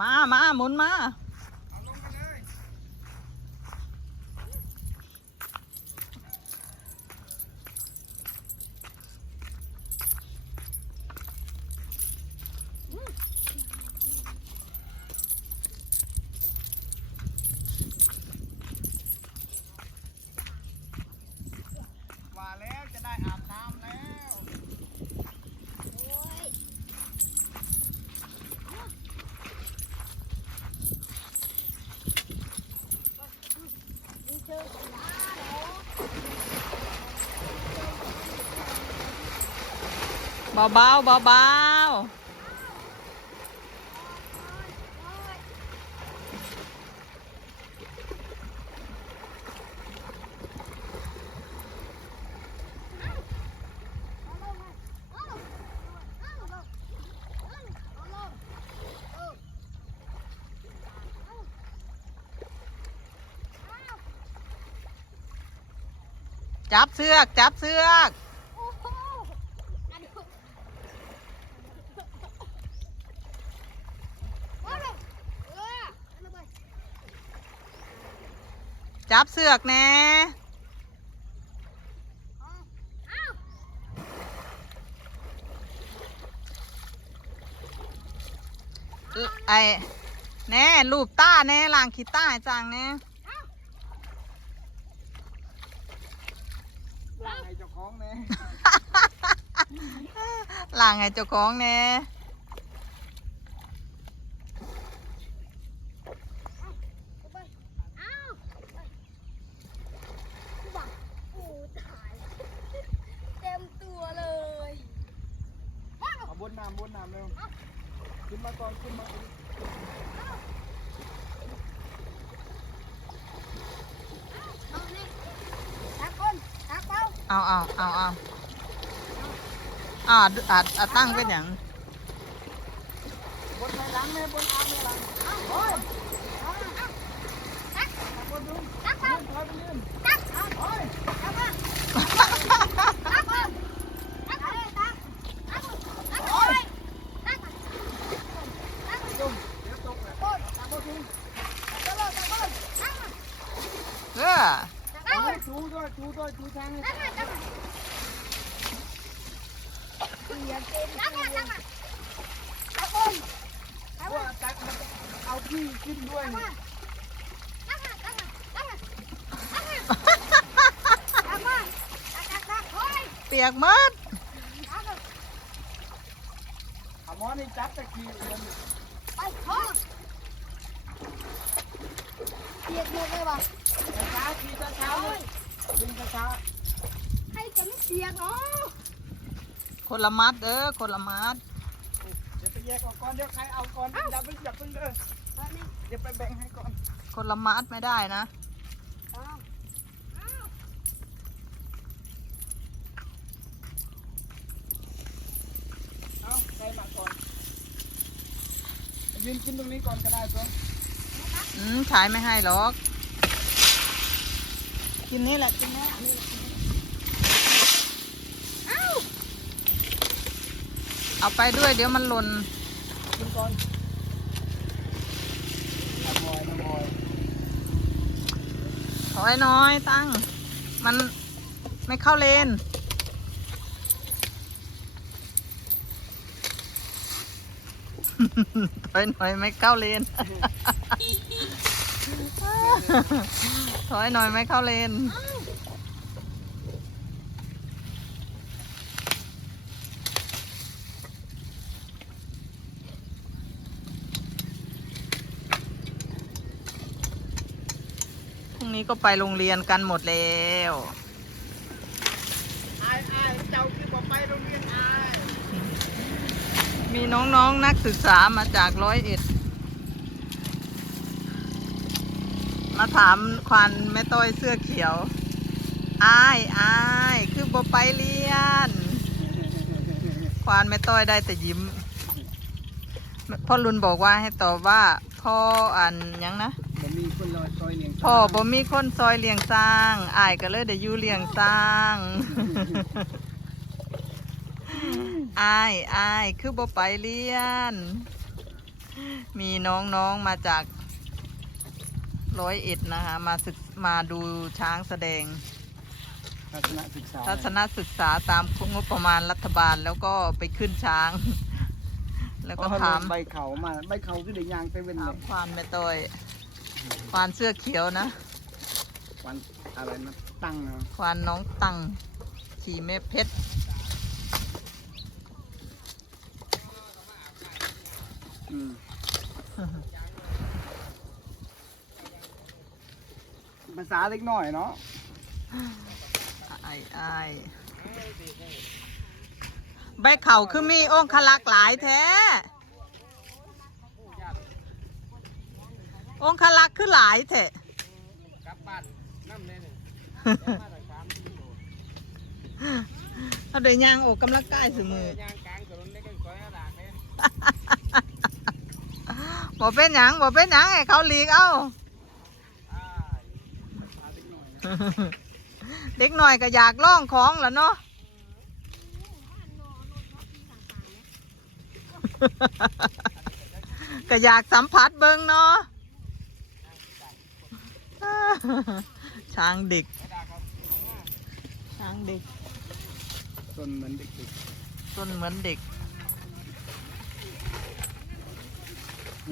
มามาหมุนมา เอาลงมาเลย ว่าแล้วจะได้อาบน้ำแล้ว เบาเบาเบาเบาจับเสือก จับเสือก จับเสือกแน่เอ้อไอ้แน่รูปต้าแน่ล่างขีต้าให้จังแน่ล่างให้เจ้าของแน่ล่างให้เจ้าของแน่ เต็มตัวเลย เอาบนน้ำบนน้ำ เร็วขึ้นมาก่อนขึ้นมาเอานี่ตักเอาเอาเอาเอาอ่าอ่าอาตั้งเป็นอย่างบนในหลังแม่บนอาแม่หลังโอ้ยบนดูตักเบาตักเอาโอ้ยตักมาตักเบาตักเลยตักตักตักเลยตักตัก จุ่มเดี๋ยวตกเลยโอ้ยตามบนดู ตักเลยตักเลยตักมา เออ ตัก เอา เล ให้ ย จูด้วยจูด้วยจูทางให้ตักมาตักมาเสียเต็ม เปียกเนาะคนละมัดเออคนละมัดๆเดี๋ยวไปแยกออกก่อนเดี๋ยวใครเอาก่อนอย่าเพิ่งอย่าเพิ่งเด้อตอนนี้เดี๋ยวไปแบ่งให้ก่อน คนละมัดไม่ได้นะอ้าวอ้าวเอาใครมาก่อนยืนกินตรงนี้ก่อนก็ได้ตัวอืมขายไม่ให้หรอก กินนี่แหละกินนี่ เอาไปด้วยเดี๋ยวมันหล่นกินก่อนน้ำมอยน้ำมอยถอยน้อยตั้ง มันไม่เข้าเลนถอยหน่อยไม่เข้าเลน ถอยหน่อยไม่เข้าเลน นี้ก็ไปโรงเรียนกันหมดแล้วอายอายเจ้าคือบอกไปโรงเรียนอายมีน้องๆนนักศึกษามาจากร้อยเอ็ด มาถามควันแม่ต้อยเสื้อเขียว อายอายคือบ่ไปเรียน ควานแม่ต้อยได้แต่ยิ้ม พ่อรุนบอกว่าให้ตอบว่าพ่ออันหยังนะบ่ มีคนลอยซอยเลี้ยงพ่อบ่มีคนซอยเลี้ยงสร้างอายก็เลยได้อยู่เลี้ยงสร้างอายอายคือบ่ไปเรียน มีน้องๆมาจากร้อยเอ็ดนะคะมาศึกมาดูช้างแสดง ทัศนศึกษาทัศนศึกษาตามงบประมาณรัฐบาลแล้วก็ไปขึ้นช้าง แล้วก็เพระถาม ใบเขามา ใบเขาคือเด็กยางเตเว่นเลถามยควานแม่ต้อย ควานเสื้อเขียวนะ วันอะไรนะตั้งนะควานน้องตังขี่แม่เพชร อืมภาษาเล็กน้อยเนาะไอ้ไอ้ายใบเข่าคือมีองคลักษ์หลายแท้ องคลักษ์คือหลายแท้กลับบ้านน้ำแน่หนึ่งเขาเดินยางออกกำลังกายสมือยางกลางถนนได้ก็คอยหลากเลยบอกเป็นหยังบอกเป็นหยังให้เขาหลีกเอาเด็กหน่อยก็อยากล่องของแหล้วเนาะก็อยากสัมผัสเบิงเนาะ ช้างเด็ก ช้างเด็ก ต้นเหมือนเด็กต้นเหมือนเด็ก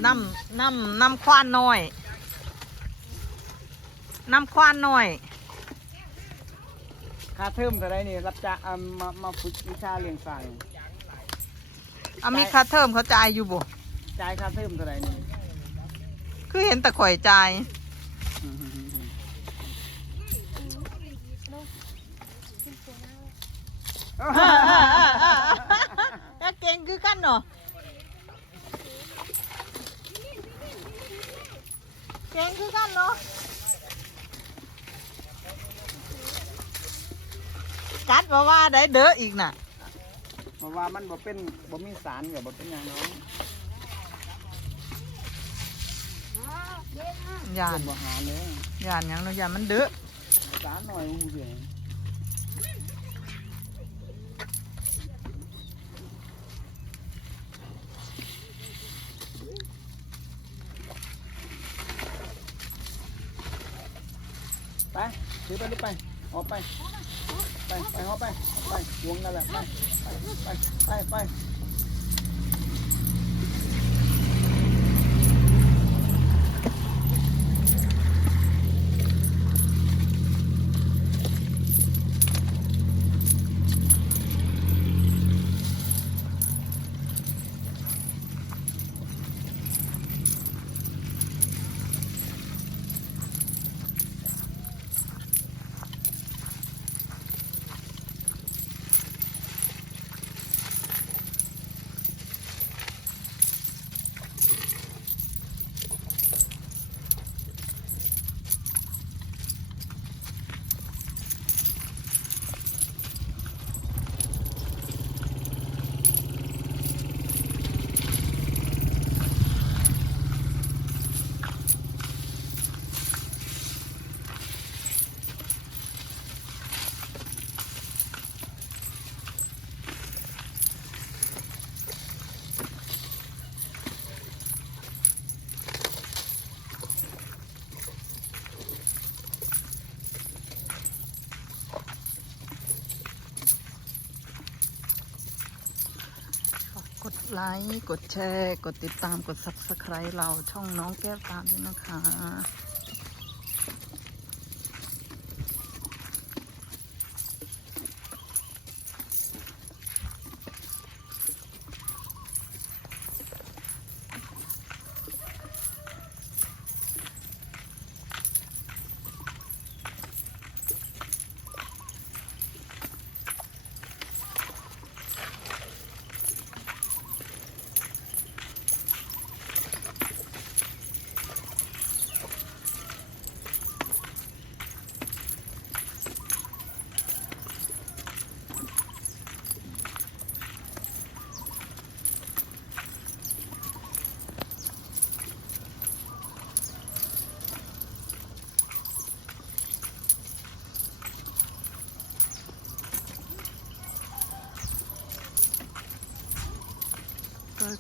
น้ำน้ำน้ำควานน้อย น้ำควานน้อยๆค่าเทอมเท่าไรนี่รับจ้างเอามามาฝึกวิชาเลี้ยงสัตว์อามีค่าเทอมเขาจ่ายอยู่บ่จ่ายค่าเทอมเท่าไรนี่ คือเห็นแต่ข่อยจ่าย แล้วเก่งคือกันเนาะเก่งคือกันเนาะกัดมาว่าได้เด้ออีกน่ะเพราว่ามันบ่เป็นบ่มีสารกับบ่เป็นอย่างน้อง ยานบ่หาเลยยานยังเนาะยานมันเด้อสารหน่อยหูเสียไปถือไปดิไปออกไป ไปไปเอาไป ไปวงกันแหละไปไปไปไป กด ไลค์ กดแชร์ กดติดตาม กด subscribe เราช่องน้องแก้วตามด้วยนะคะ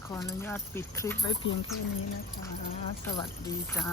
ขออนุญาตปิดคลิปไว้เพียงแค่นี้นะคะ สวัสดีจ้า